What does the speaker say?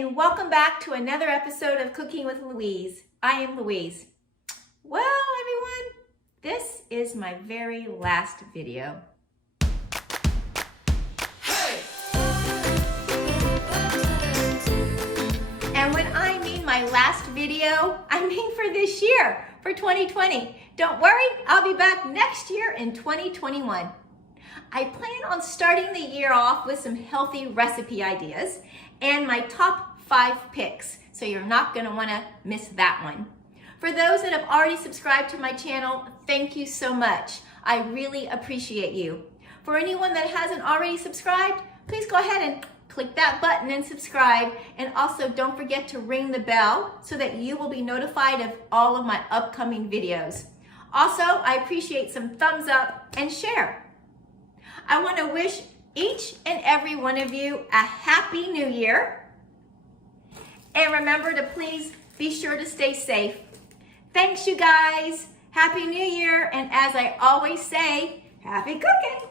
and welcome back to another episode of Cooking with Louise. I am Louise. Well, everyone, this is my very last video. And when I mean my last video, I mean for this year, for 2020. Don't worry, I'll be back next year in 2021. I plan on starting the year off with some healthy recipe ideas and my top 5 picks, so you're not going to want to miss that one. For those that have already subscribed to my channel, thank you so much. I really appreciate you. For anyone that hasn't already subscribed, please go ahead and click that button and subscribe, and also don't forget to ring the bell so that you will be notified of all of my upcoming videos. Also, I appreciate some thumbs up and share. I want to wish each and every one of you a happy new year. And remember to please be sure to stay safe. Thanks, you guys. Happy New Year. And as I always say, happy cooking.